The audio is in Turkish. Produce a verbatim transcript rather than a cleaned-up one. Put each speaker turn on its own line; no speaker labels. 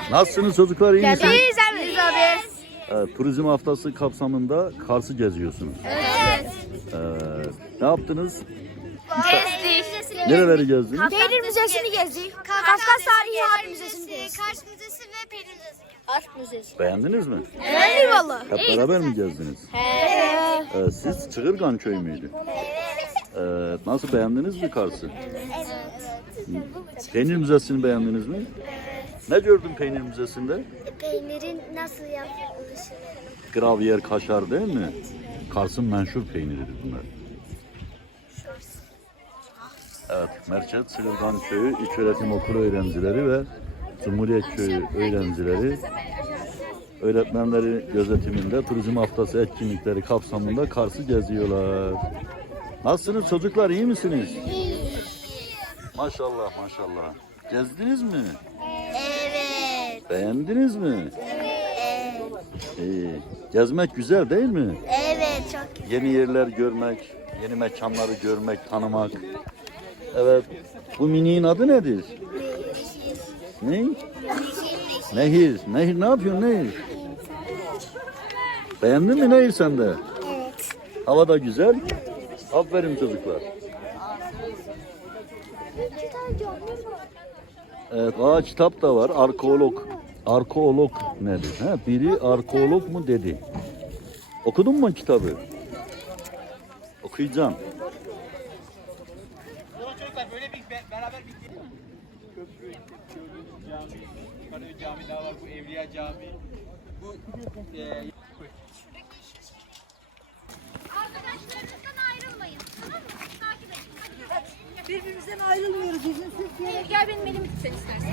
Nasılsınız çocuklar, iyi misiniz?
İyiyiz abi. İyiyiz abi.
Evet, turizm haftası kapsamında Kars'ı geziyorsunuz.
Evet.
Evet. Ne yaptınız?
Gezdik.
Nereleri gezdiniz?
Peynir Müzesi'ni gezdik. Kafkas Tarihi Harp Müzesi'ni gezdik.
Kars Müzesi ve Peynir Müzesi.
Harp Müzesi.
Beğendiniz mi?
Evet. Eyvallah.
Hep beraber mi gezdiniz?
Evet.
Evet, siz Çığırgan köy müydü? Evet. Nasıl, beğendiniz mi Kars'ı? Peynir Müzesi'ni beğendiniz mi? Ne gördün Peynir Müzesi'nde?
Peynirin nasıl yapılışı?
Gravyer, kaşar değil mi? Kars'ın menşur peyniridir bunlar. Evet, Merçet Çığırgan Köyü İlköğretim Okulu öğrencileri ve Cumhuriyet Köyü öğrencileri öğretmenleri gözetiminde turizm haftası etkinlikleri kapsamında Kars'ı geziyorlar. Nasılsınız çocuklar, iyi misiniz? Maşallah maşallah. Gezdiniz mi?
Evet.
Beğendiniz mi?
Evet.
İyi. Gezmek güzel değil mi?
Evet, çok güzel.
Yeni yerler görmek, yeni mekanları görmek, tanımak. Evet. Bu miniğin adı nedir? Ne? Nehir. Nehir ne yapıyorsun Nehir? Beğendin mi Nehir sen de?
Evet.
Hava da güzel. Aferin çocuklar. Evet, aa, kitap da var. Arkeolog. Arkeolog nedir? Ha, biri arkeolog mu dedi. Okudun mu kitabı? Okuyacağım.
Çocuklar böyle bir beraber bir köprü, cami, Karaköy Cami daha var, bu Evliya Camii, bu e,
Arkadaşlarınızdan ayrılmayın. Tamam mı? Takip edin. Hadi.
Birbirimizden ayrılmıyoruz. Bizim Türkiye'ye
Gel benim elimi tut sen istersen.